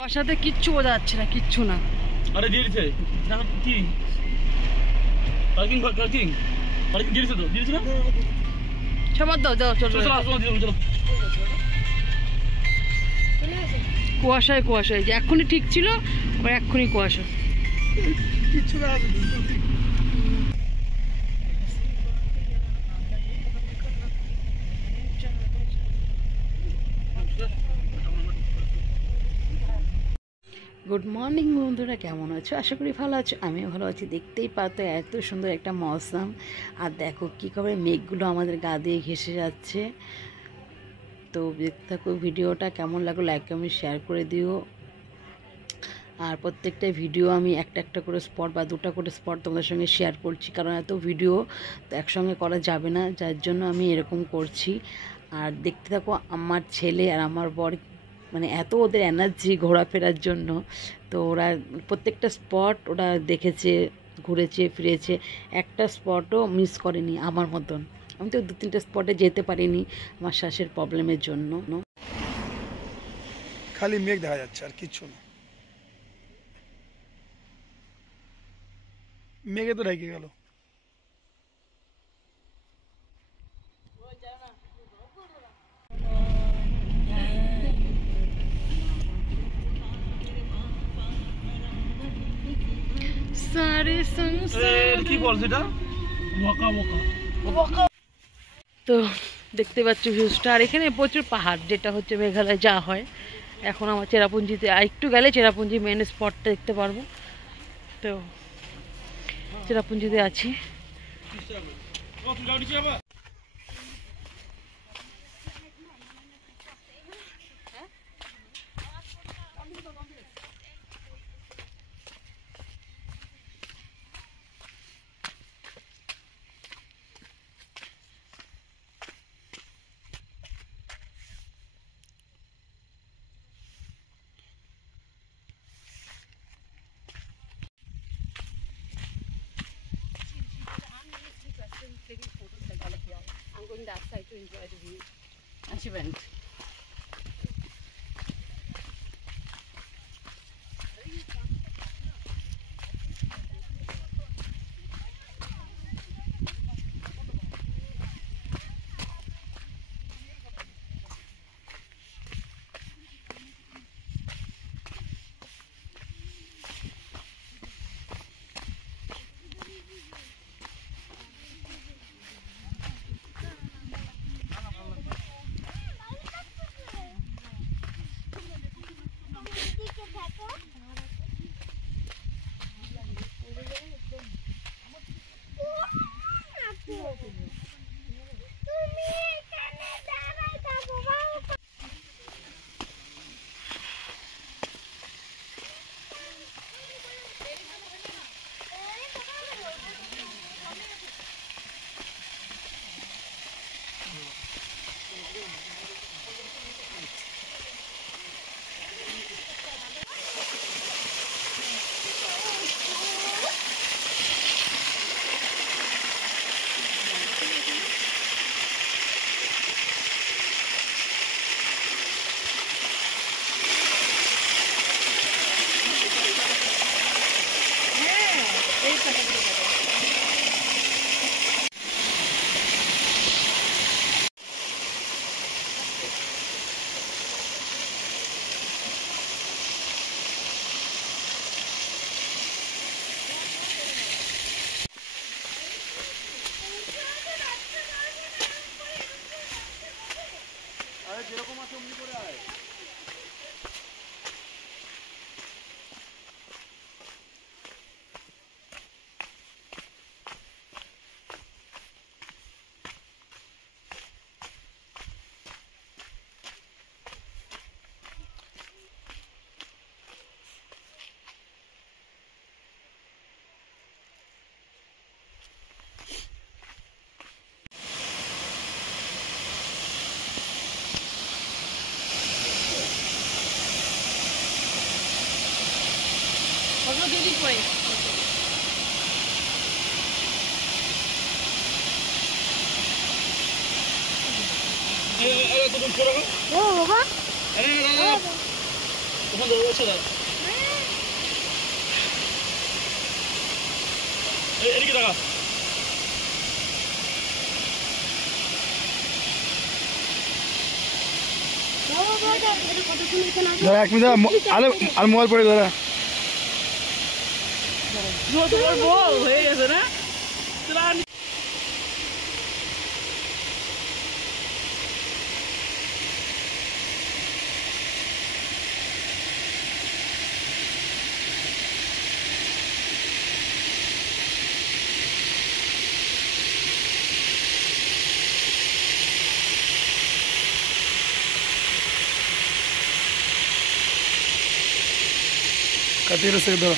বাসাতে কিচ্ছু বোঝা যাচ্ছে না, কিচ্ছু না। আরে দিয়ে দিছে কি পার্কিং পার্কিং পার্কিং দিয়ে দিছে তো, দিয়েছে না সবার দাও, যাও চলো চলো চলো। কুয়াশায় কুয়াশায়, যে এক্ষুনি ঠিক ছিল আবার এক্ষুনি কুয়াশা। কিচ্ছু না। গুড মর্নিং বন্ধুরা, কেমন আছো? আশা করি ভালো আছো। আমিও ভালো আছি। দেখতেই পাতো এত সুন্দর একটা মৌসুম, আর দেখো কী করে মেঘগুলো আমাদের গা দিয়ে ঘেসে যাচ্ছে। তো দেখতে থাকো ভিডিওটা, কেমন লাগলো লাইক কমেন্ট শেয়ার করে দিও। আর প্রত্যেকটা ভিডিও আমি একটা একটা করে স্পট বা দুটো করে স্পট তোমাদের সঙ্গে শেয়ার করছি, কারণ এত ভিডিও তো একসঙ্গে করা যাবে না, যার জন্য আমি এরকম করছি। আর দেখতে থাকো আমার ছেলে আর আমার বর, মানে এত ওদের এনার্জি ঘোরাফেরার জন্য। তো ওরা প্রত্যেকটা স্পট ওরা দেখেছে, ঘুরেছে ফিরেছে, একটা স্পটও মিস করেনি আমার মতন। আমি তো 2-3টে স্পটে যেতে পারিনি আমার শ্বাসের প্রবলেমের জন্য। খালি মেঘ দেখা যাচ্ছে আর কিচ্ছু না। মেঘে তো ঢেকে গেল। কি বলছে এটা? Waka Waka. তো দেখতে পাচ্ছি ভিউজটা, আর এখানে প্রচুর পাহাড়, যেটা হচ্ছে মেঘালয় যা হয়। এখন আমার চেরাপুঞ্জিতে একটু গেলে চেরাপুঞ্জি মেন স্পটটা দেখতে পারবো। তো চেরাপুঞ্জিতে আছি। I'm going that side to enjoy the view. And she went. যেরকম আছে অমনি করে আয়। Otro día después. ¿Tú con chorro? Oh, ¿va? ওখান থেকে বসে দাঁড়া এদিকে টাকা দাঁড়া 1 মিনিট আরে আর মোবাইল পড়ে দাঁড়া তোমার বল হয়ে গেছে না কাটিয়ে से ধরো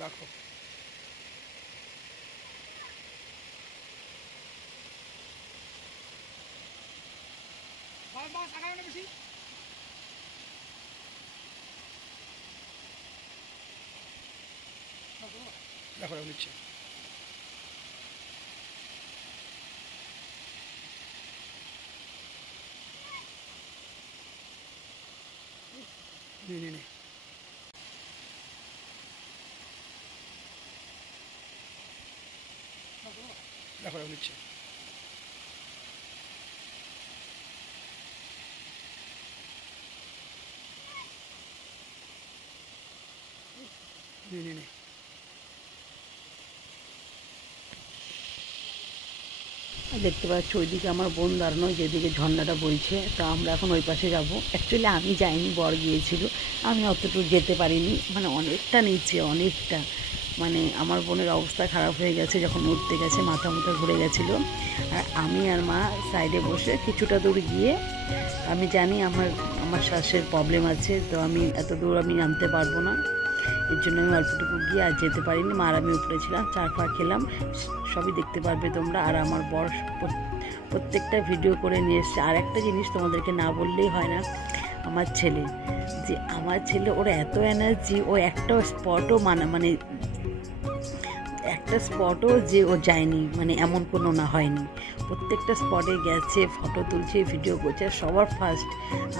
রাখো দেখো নিচ্ছে নে দেখো নিচ্ছে নে দেখতে পাচ্ছি ওইদিকে আমার বোন দাঁড়ানো, যেদিকে ঝর্ণাটা বইছে। তো আমরা এখন ওই পাশে যাব। অ্যাকচুয়ালি আমি যাইনি, বর গিয়েছিল, আমি অতটুকু যেতে পারিনি। মানে অনেকটা নিচে, অনেকটা, মানে আমার বোনের অবস্থা খারাপ হয়ে গেছে যখন উঠতে গেছে, মাথা ঘুরে গেছিলো। আর আমি আর মা সাইডে বসে কিছুটা দূর গিয়ে, আমি জানি আমার শ্বাসের প্রবলেম আছে, তো আমি এত দূর আমি নামতে পারবো না, এর জন্য আমি অল্পটুকু গিয়ে আর যেতে পারিনি। মা আর আমি উপরে ছিলাম, চা ফা খেলাম, সবই দেখতে পারবে তোমরা। আর আমার বর প্রত্যেকটা ভিডিও করে নিয়ে এসছে। আর একটা জিনিস তোমাদেরকে না বললেই হয় না, আমার ছেলে ওর এত এনার্জি, ও একটা স্পটও মানে একটা স্পটও যে ও যায়নি, মানে এমন কোনো না হয়নি, প্রত্যেকটা স্পটে গেছে, ফটো তুলছে, ভিডিও করছে। সবার ফার্স্ট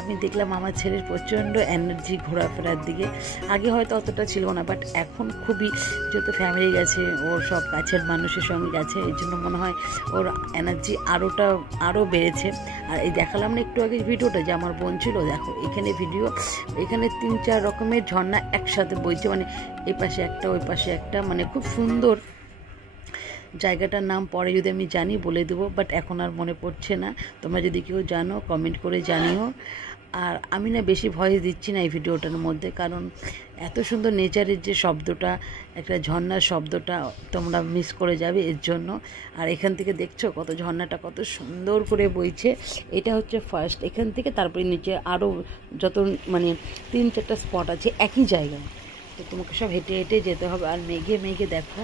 আমি দেখলাম আমার ছেলের প্রচণ্ড এনার্জি ঘোরাফেরার দিকে। আগে হয়তো অতটা ছিল না, বাট এখন খুবই, যেহেতু ফ্যামিলি গেছে, ওর সব কাছের মানুষের সঙ্গে গেছে, এই জন্য মনে হয় ওর এনার্জি আরও বেড়েছে। আর এই দেখালাম না একটু আগে ভিডিওটা, যে আমার বোন ছিল, দেখো এখানে ভিডিও, এখানে 3-4 রকমের ঝর্ণা একসাথে বইছে, মানে এই পাশে একটা, ওই পাশে একটা, মানে খুব সুন্দর। জায়গাটার নাম পরে যদি আমি জানি বলে দেবো, বাট এখন আর মনে পড়ছে না। তোমরা যদি কেউ জানো কমেন্ট করে জানিও। আর আমি না বেশি ভয়েস দিচ্ছি না এই ভিডিওটার মধ্যে, কারণ এত সুন্দর নেচারের যে শব্দটা, একটা ঝর্ণার শব্দটা তোমরা মিস করে যাবে এর জন্য। আর এখান থেকে দেখছো কত ঝর্ণাটা কত সুন্দর করে বইছে। এটা হচ্ছে ফার্স্ট, এখান থেকে তারপরে নিচে আরও যত মানে 3-4টা স্পট আছে একই জায়গায়, তো তোমাকে সব হেঁটে হেঁটে যেতে হবে। আর মেঘে দেখো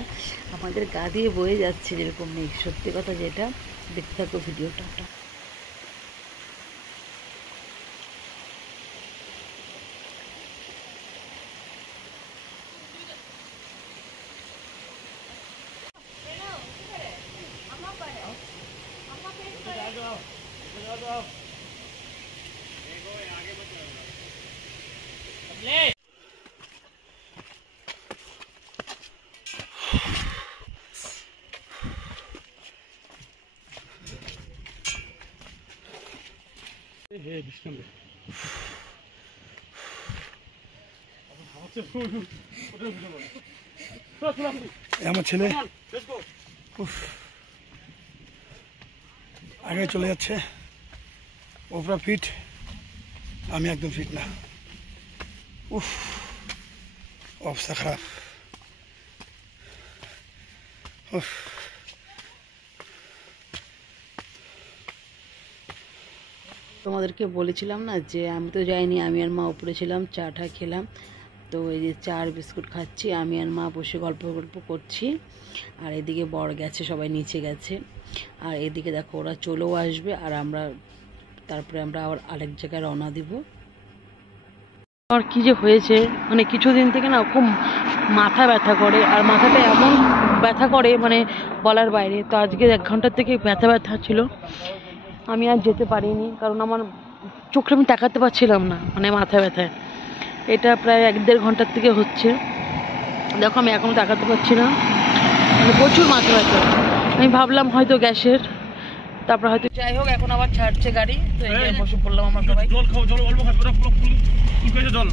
আমাদের গা দিয়ে বয়ে যাচ্ছে যেরকম মেঘ, সত্যি কথা যেটা। দেখতে থাকো ভিডিওটা। আমার ছেলে আগে চলে যাচ্ছে, ও পুরো ফিট, আমি একদম ফিট না। অবস্থা খারাপ। তোমাদেরকে বলেছিলাম না যে আমি তো যাইনি, আমি আর মা উপরে ছিলাম, চা টা খেলাম। তো এই যে চা আর বিস্কুট খাচ্ছি, আমি আর মা বসে গল্প করছি। আর এদিকে বর গেছে, সবাই নিচে গেছে। আর এদিকে দেখো ওরা চলেও আসবে, আর তারপরে আমরা আবার আরেক জায়গায় রওনা দিব। আর কি যে হয়েছে, মানে কিছুদিন থেকে না খুব মাথা ব্যথা করে, আর মাথাটা এমন ব্যথা করে মানে বলার বাইরে। তো আজকে 1 ঘন্টার থেকে ব্যথা ছিল, আমি আর যেতে পারিনি, কারণ আমার চোখে আমি তাকাতে পারছিলাম না, মানে মাথা ব্যথায়। এটা প্রায় 1-1.5 ঘন্টার থেকে হচ্ছে। দেখো আমি এখনও তাকাতে পারছি না, মানে প্রচুর মাথা ব্যথা। আমি ভাবলাম হয়তো গ্যাসের, তারপর হয়তো যাই হোক, এখন আবার ছাড়ছে গাড়ি। তো এই যে বসে পড়লাম আমরা সবাই। জল খাও, জল অল্প খাও, পুরো ফুল জল।